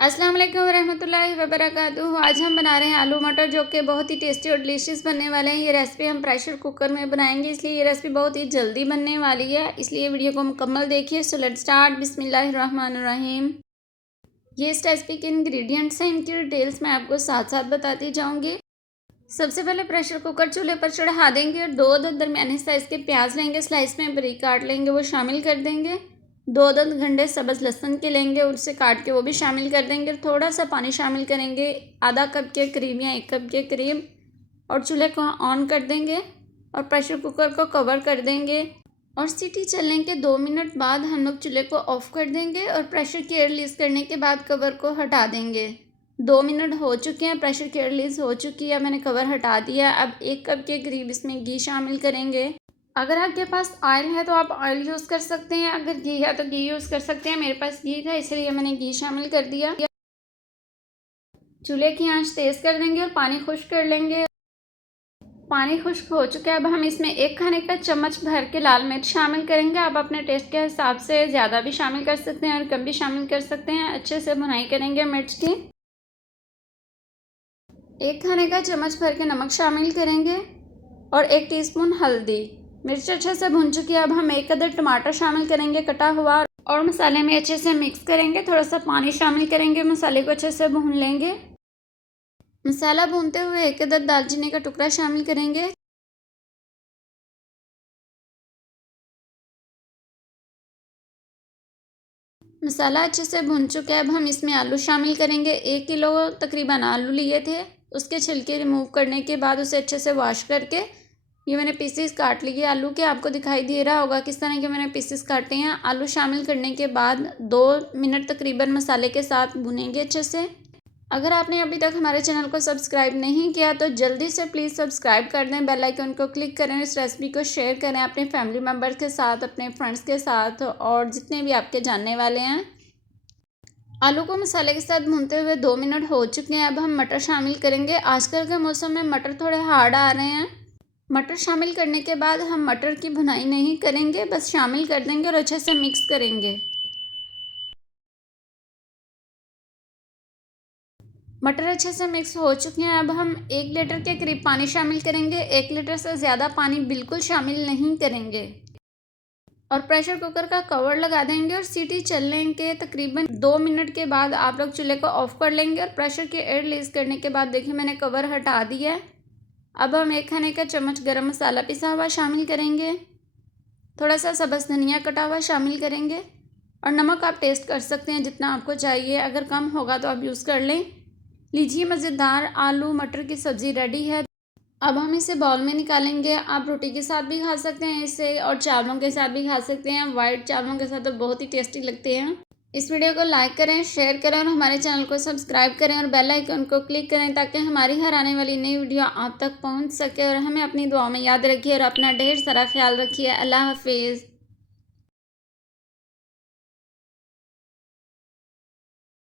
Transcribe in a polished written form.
अस्सलाम वालेकुम रहमतुल्लाहि व बरकातुहू। आज हम बना रहे हैं आलू मटर, जो कि बहुत ही टेस्टी और डिलीशियस बनने वाले हैं। ये रेसिपी हम प्रेशर कुकर में बनाएंगे, इसलिए ये रेसिपी बहुत ही जल्दी बनने वाली है। इसलिए वीडियो को मुकम्मल देखिए। So let's start. बिस्मिल्लाहिर्रहमानिर्रहीम। ये इस रेसिपी के इंग्रेडिएंट्स हैं, इनकी डिटेल्स मैं आपको साथ साथ बताती जाऊँगी। सबसे पहले प्रेशर कुकर चूल्हे पर चढ़ा देंगे और दो दरमियाने साइज़ के प्याज लेंगे, स्लाइस में बारीक काट लेंगे, वो शामिल कर देंगे। दो गंढे सब्ज़ लहसुन के लेंगे, उसे काट के वो भी शामिल कर देंगे। थोड़ा सा पानी शामिल करेंगे, आधा कप के करीब या 1 कप के करीब, और चूल्हे को ऑन कर देंगे और प्रेशर कुकर को कवर कर देंगे। और सीटी चलने के 2 मिनट बाद हम लोग चूल्हे को ऑफ़ कर देंगे और प्रेशर की एयर रिलीज़ करने के बाद कवर को हटा देंगे। 2 मिनट हो चुके हैं, प्रेशर की एयर रिलीज़ हो चुकी है, मैंने कवर हटा दिया। अब 1 कप के करीब इसमें घी शामिल करेंगे। अगर आपके पास ऑयल है तो आप ऑयल यूज़ कर सकते हैं, अगर घी है तो घी यूज़ कर सकते हैं। मेरे पास घी था इसलिए मैंने घी शामिल कर दिया। चूल्हे की आंच तेज़ कर देंगे और पानी खुश्क कर लेंगे। पानी खुश्क हो चुका है। अब हम इसमें 1 खाने का चम्मच भर के लाल मिर्च शामिल करेंगे। आप अपने टेस्ट के हिसाब से ज़्यादा भी शामिल कर सकते हैं और कम भी शामिल कर सकते हैं। अच्छे से भुनाई करेंगे मिर्च की। 1 खाने का चम्मच भर के नमक शामिल करेंगे और 1 टीस्पून हल्दी। मिर्च अच्छे से भुन चुकी है। अब हम 1 अदद टमाटर शामिल करेंगे कटा हुआ, और मसाले में अच्छे से मिक्स करेंगे। थोड़ा सा पानी शामिल करेंगे, मसाले को अच्छे से भून लेंगे। मसाला भूनते हुए 1 अदद दालचीनी का टुकड़ा शामिल करेंगे। मसाला अच्छे से भुन चुका है। अब हम इसमें आलू शामिल करेंगे। 1 किलो तकरीबन आलू लिए थे, उसके छिलके रिमूव करने के बाद उसे अच्छे से वॉश करके ये मैंने पीसेस काट लिए आलू के। आपको दिखाई दे रहा होगा किस तरह के मैंने पीसेस काटे हैं। आलू शामिल करने के बाद 2 मिनट तकरीबन मसाले के साथ भुनेंगे अच्छे से। अगर आपने अभी तक हमारे चैनल को सब्सक्राइब नहीं किया तो जल्दी से प्लीज़ सब्सक्राइब कर दें, बेल आइकन को क्लिक करें, इस रेसिपी को शेयर करें अपने फैमिली मेम्बर्स के साथ, अपने फ्रेंड्स के साथ और जितने भी आपके जानने वाले हैं। आलू को मसाले के साथ भूनते हुए 2 मिनट हो चुके हैं। अब हम मटर शामिल करेंगे। आजकल के मौसम में मटर थोड़े हार्ड आ रहे हैं। मटर शामिल करने के बाद हम मटर की भुनाई नहीं करेंगे, बस शामिल कर देंगे और अच्छे से मिक्स करेंगे। मटर अच्छे से मिक्स हो चुके हैं। अब हम 1 लीटर के करीब पानी शामिल करेंगे। 1 लीटर से ज़्यादा पानी बिल्कुल शामिल नहीं करेंगे और प्रेशर कुकर का कवर लगा देंगे और सीटी चलने के तकरीबन 2 मिनट के बाद आप लोग चूल्हे को ऑफ़ कर लेंगे। और प्रेशर की एयर रिलीज़ करने के बाद देखिए मैंने कवर हटा दिया है। अब हम 1 खाने का चम्मच गरम मसाला पिसा हुआ शामिल करेंगे। थोड़ा सा सब्ज़ धनिया कटा हुआ शामिल करेंगे और नमक आप टेस्ट कर सकते हैं जितना आपको चाहिए, अगर कम होगा तो आप यूज़ कर लें। लीजिए, मज़ेदार आलू मटर की सब्ज़ी रेडी है। अब हम इसे बाउल में निकालेंगे। आप रोटी के साथ भी खा सकते हैं इसे, और चावलों के साथ भी खा सकते हैं। वाइट चावलों के साथ तो बहुत ही टेस्टी लगते हैं। इस वीडियो को लाइक करें, शेयर करें और हमारे चैनल को सब्सक्राइब करें और बेल आइकन को क्लिक करें ताकि हमारी हर आने वाली नई वीडियो आप तक पहुंच सके। और हमें अपनी दुआ में याद रखिए और अपना ढेर सारा ख्याल रखिए। अल्लाह हाफिज़।